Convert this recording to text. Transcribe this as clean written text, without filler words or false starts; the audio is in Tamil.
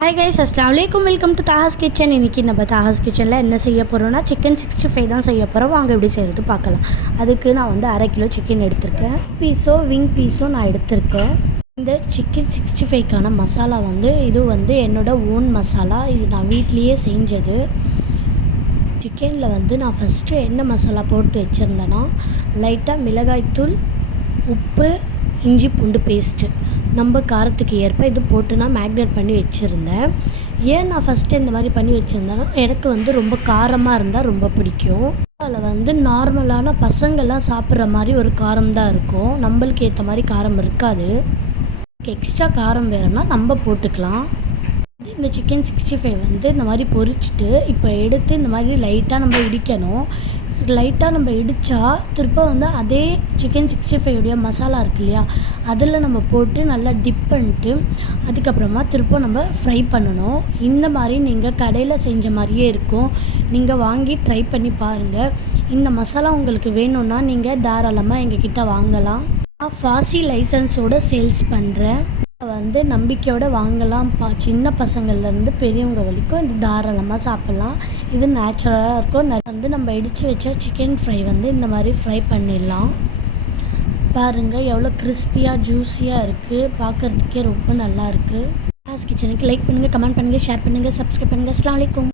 ஹாய் கைஸ், அஸ்ஸலாமு அலைக்கும். Welcome to Thaha's kitchen. இன்றைக்கி நம்ம தாஹாஸ் கிச்சனில் என்ன செய்ய போகிறோன்னா சிக்கன் 65 தான் செய்ய போகிறோம். வாங்க எப்படி செய்கிறது பார்க்கலாம். அதுக்கு நான் வந்து 1/2 கிலோ சிக்கன் எடுத்திருக்கேன். விங் பீஸோ நான் எடுத்திருக்கேன். இந்த சிக்கன் 65க்கான மசாலா வந்து இது வந்து என்னோடய ஓன் மசாலா. இது நான் வீட்லேயே செஞ்சது. சிக்கனில் வந்து நான் ஃபஸ்ட்டு என்ன மசாலா போட்டு வச்சுருந்தேன்னா, லைட்டாக மிளகாய்த்தூள், உப்பு, இஞ்சி பூண்டு பேஸ்ட்டு நம்ம காரத்துக்கு ஏற்ப இது போட்டு நான் மேக்னேட் பண்ணி வச்சுருந்தேன். ஏன் நான் ஃபஸ்ட்டு இந்த மாதிரி பண்ணி வச்சுருந்தேன்னா, எனக்கு வந்து ரொம்ப காரமாக இருந்தால் ரொம்ப பிடிக்கும். அதில் வந்து நார்மலான பசங்கள்லாம் சாப்பிட்ற மாதிரி ஒரு காரம் தான் இருக்கும். நம்மளுக்கு ஏற்ற மாதிரி காரம் இருக்காது. எக்ஸ்ட்ரா காரம் வேணும்னா நம்ம போட்டுக்கலாம். இந்த சிக்கன் 65 வந்து இந்த மாதிரி பொரிச்சிட்டு இப்போ எடுத்து இந்த மாதிரி லைட்டாக நம்ம இடிக்கணும். லைட்டாக நம்ம இடித்தா திரும்ப வந்து அதே சிக்கன் 65 மசாலா இருக்கு இல்லையா, அதில் நம்ம போட்டு நல்லா டிப் பண்ணிட்டு அதுக்கப்புறமா திரும்ப நம்ம ஃப்ரை பண்ணணும். இந்த மாதிரி நீங்கள் கடையில் செஞ்ச மாதிரியே இருக்கும். நீங்கள் வாங்கி ட்ரை பண்ணி பாருங்கள். இந்த மசாலா உங்களுக்கு வேணும்னா நீங்கள் தாராளமாக எங்ககிட்ட வாங்கலாம். நான் ஃபாசி லைசன்ஸோடு சேல்ஸ் பண்ணுறேன். வந்து நம்பிக்கையோடு வாங்கலாம். சின்ன பசங்கள்லேருந்து பெரியவங்க வரைக்கும் இது தாராளமாக சாப்பிட்லாம். இது நேச்சுரலாக இருக்கும். வந்து நம்ம இடித்து வச்ச சிக்கன் ஃப்ரை வந்து இந்த மாதிரி ஃப்ரை பண்ணிடலாம். பாருங்கள் எவ்வளோ கிறிஸ்பியாக ஜூஸியாக இருக்குது. பார்க்குறதுக்கே ரொம்ப நல்லா இருக்குது. தாஹாஸ் கிச்சனுக்கு லைக் பண்ணுங்கள், கமெண்ட் பண்ணுங்கள், ஷேர் பண்ணுங்கள், சப்ஸ்கிரைப் பண்ணுங்கள். அஸ்ஸலாமு அலைக்கும்.